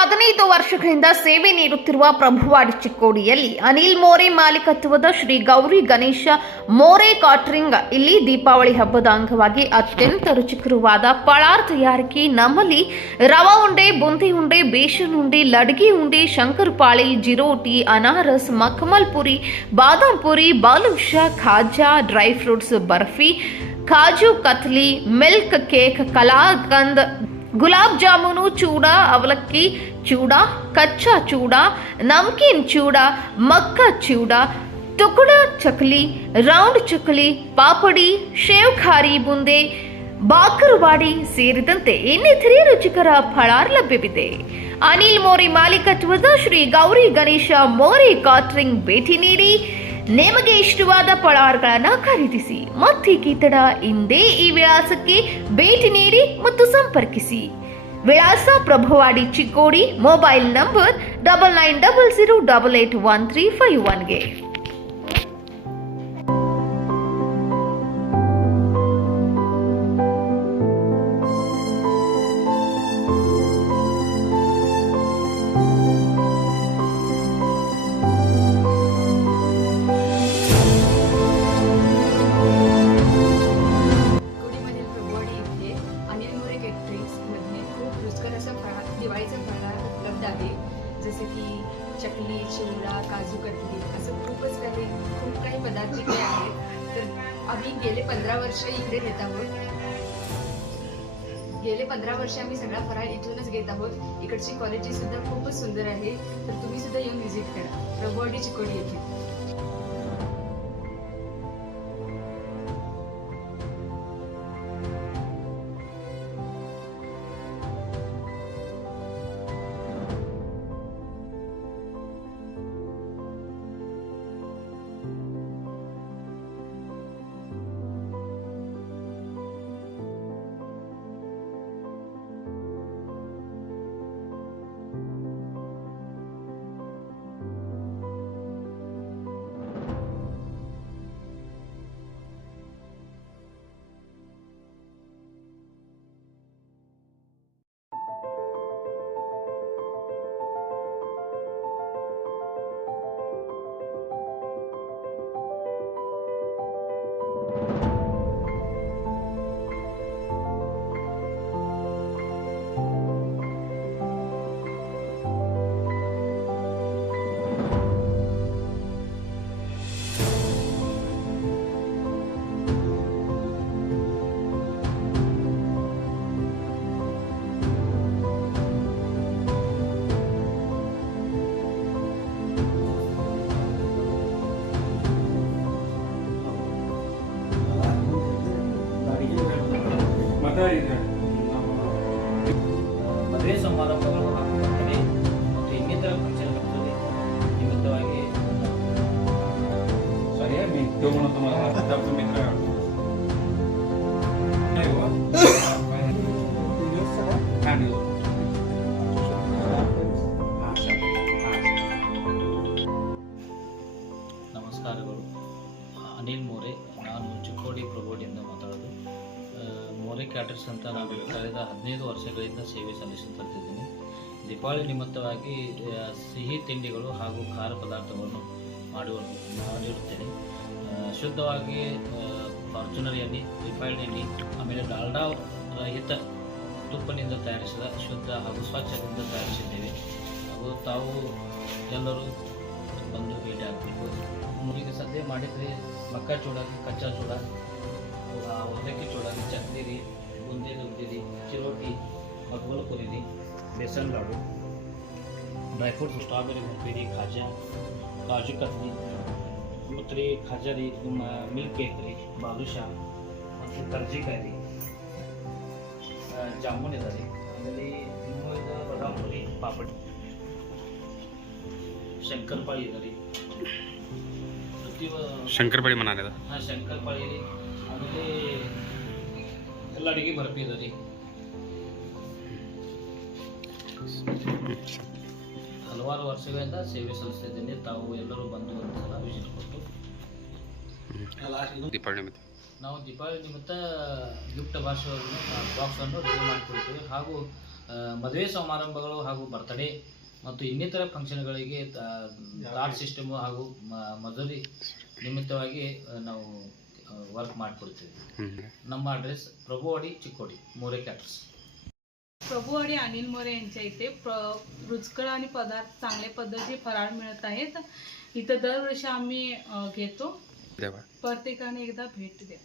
ಹದಿನೈದು ವರ್ಷಗಳಿಂದ ಸೇವೆ ನೀಡುತ್ತಿರುವ ಪ್ರಭುವಾಡಿ ಚಿಕ್ಕೋಡಿಯಲ್ಲಿ ಅನಿಲ್ ಮೋರೆ ಮಾಲೀಕತ್ವದ ಶ್ರೀ ಗೌರಿ ಗಣೇಶ ಮೋರೆ ಕಾಟ್ರಿಂಗ್ ಇಲ್ಲಿ ದೀಪಾವಳಿ ಹಬ್ಬದ ಅಂಗವಾಗಿ ಅತ್ಯಂತ ರುಚಿಕರವಾದ ಪಳಾರ್ ತಯಾರಿಕೆ. ನಮ್ಮಲ್ಲಿ ರವಾ ಉಂಡೆ, ಬುಂದಿ ಉಂಡೆ, ಬೇಸನ್ ಉಂಡೆ, ಲಡ್ಗಿ ಉಂಡೆ shankarpali ಜಿರೋಟಿ anarsa, makhmal puri, badam puri balusha khaja, dry fruits, barfi, kaju katli, milk cake kalakand gulab jamun chuda, avalakki chuda, kachcha chuda, namkeen chuda, makka chuda, tukda chakli, round chakli, papdi sev khari bundi, bakarwadi ಸೇರಿದಂತೆ ಇನ್ನಿತರೆ ರುಚಿಕರ ಫಳಾರ್ ಲಭ್ಯವಿದೆ. ಅನಿಲ್ ಮೋರಿ ಮಾಲೀಕತ್ವದ ಶ್ರೀ ಗೌರಿ ಗಣೇಶ ಮೋರಿ ಕಾಟ್ರಿಂಗ್ ಭೇಟಿ ನೀಡಿ ನಿಮಗೆ ಇಷ್ಟವಾದ ಪಳಾರ್ಗಳನ್ನು ಖರೀದಿಸಿ ಮತ್ತೆ ಕೀತಡ ಇಂದೇ ಈ ವಿಳಾಸಕ್ಕೆ ಭೇಟಿ ನೀಡಿ ಮತ್ತು ಸಂಪರ್ಕಿಸಿ. ವಿಳಾಸ Prabhuwadi Chikkodi, mobile number double nine double zero double eight one three five ಒನ್ಗೆ जसं की चकली चिवडा काजू कतली असं खूपच काही खूप काही पदार्थ इकडे आहेत. तर आम्ही गेले पंधरा वर्ष इकडे घेत आहोत. गेले पंधरा वर्ष आम्ही सगळा फराळ इथूनच घेत आहोत. इकडची क्वालिटी सुद्धा खूपच सुंदर आहे. तर तुम्ही सुद्धा येऊन व्हिजिट करा. रबवाडी चिकोडी येथे. ಮದುವೆ ಸಮಾರಂಭಗಳು ಬರ್ತಡೇ ಮತ್ತು ಇನ್ನಿತರ ಫಂಕ್ಷನ್ಗಳಲ್ಲಿ ನಿಮಿತ್ತವಾಗಿ ಸರಿಯಾಗಿ siap. ನಮಸ್ಕಾರಗಳು. ಅನಿಲ್ ಮೋರೆ ನಾನು ಚಿಕ್ಕೋಡಿ ಪ್ರಬೋಡಿಯಿಂದ ಮಾತಾಡೋದು. ಕ್ಯಾಟರ್ಸ್ ಅಂತ ನಾನು ಕಳೆದ ಹದಿನೈದು ವರ್ಷಗಳಿಂದ ಸೇವೆ ಸಲ್ಲಿಸುತ್ತಿದ್ದೀನಿ ದೀಪಾವಳಿ ನಿಮಿತ್ತವಾಗಿ ಸಿಹಿ ತಿಂಡಿಗಳು ಹಾಗೂ ಖಾರ ಪದಾರ್ಥವನ್ನು ಮಾಡುವ ಮಾಡಿರುತ್ತೇನೆ ಶುದ್ಧವಾಗಿ ಫಾರ್ಚುನರ್ ಎಣ್ಣೆ ರಿಫೈಲ್ಡ್ ಎಣ್ಣೆ ಆಮೇಲೆ ಡಾಲ್ಡಾ ರಹಿತ ತುಪ್ಪನಿಂದ ತಯಾರಿಸಿದ ಶುದ್ಧ ಹಾಗೂ ಸ್ವಚ್ಛದಿಂದ ತಯಾರಿಸಿದ್ದೇವೆ. ಹಾಗೂ ತಾವು ಎಲ್ಲರೂ ಬಂದು ಭೇಟಿ ಆಗಬೇಕು. ಈಗ ಸದ್ಯ ಮಾಡಿದರೆ ಮಕ್ಕ ಚೂಡಾಗಿ, ಕಚ್ಚಾ ಚೂಡ ಒಂದಕ್ಕೆ ಚೂಡಾಗಿ ಚಟ್ನಿ ರೀ ಬುಂದಿ ದುಂದಿ ರೀ ಚಿರೋಟಿ ಮಗ್ಬಲ್ ಪುರಿ ರೀ besan laddu dry fruits strawberry barfi ರೀ ಖಾಜಾ ಕಾಜು ಕತ್ಲಿ ಮತ್ತು ರೀ ಖಾಜಾ ರೀ ಮಿಲ್ಕ್ ಕೇಕ್ ರೀ ಬಾದುಷಾ ಮತ್ತು ಕರ್ಜಿಕಾಯಿ ರೀ ಆ, ಜಾಮೂನ್ ಇದೆ ರೀ ಆಮೇಲೆ ಇನ್ನೂ ಇದೆ ಬಾದಾಮ್ ಪುರಿ ಪಾಪಡಿ ಶಂಕರಪಾಳಿ ಇದೆ ರೀ ಪ್ರತಿ ಶಂಕರಪಾಳಿ ಮನಾಲಿದ ಹಾಂ ಶಂಕರಪಾಳಿ ರೀ ಆಮೇಲೆ ಎಲ್ಲ ಅಡುಗೆ ಬರ್ಫಿ ಇದೆ ರೀ. ಹಲವಾರು ವರ್ಷಗಳಿಂದ ಸೇವೆ ಸಲ್ಲಿಸ್ತಿದ್ದೀನಿ. ತಾವು ಎಲ್ಲರೂ ಬಂದು ಒಂದು ಸಲ ವಿಸಿಟ್ ಕೊಟ್ಟು. ದೀಪಾವಳಿ ನಿಮಿತ್ತ. ನಾವು ದೀಪಾವಳಿ ನಿಮಿತ್ತ ಗಿಫ್ಟ್ ಭಾಷೆಯನ್ನು ಬಾಕ್ಸನ್ನು ರೆಡಿ ಮಾಡಿಕೊಡ್ತೀವಿ ಹಾಗೂ ಮದುವೆ ಸಮಾರಂಭಗಳು ಹಾಗೂ ಬರ್ತಡೇ ಮತ್ತು ಇನ್ನಿತರ ಫಂಕ್ಷನ್ಗಳಿಗೆ ಲಾಡ್ ಸಿಸ್ಟಮು ಹಾಗೂ ಮ- ಮಜೂರಿ ನಿಮಿತ್ತವಾಗಿ ನಾವು ವರ್ಕ್ ಮಾಡಿಕೊಡ್ತೀವಿ हम्म. ನಮ್ಮ ಅಡ್ರೆಸ್ ಪ್ರಭುವಾಡಿ ಚಿಕ್ಕೋಡಿ मोरे कॅटर्स प्रभू आणि अनिल मोरे यांच्या इथे प्र रुचकर आणि पदार्थ चांगल्या पद्धती फराळ मिळत आहेत इथं दरवर्षी आम्ही अ, घेतो देवा प्रत्येकाने एकदा भेट द्या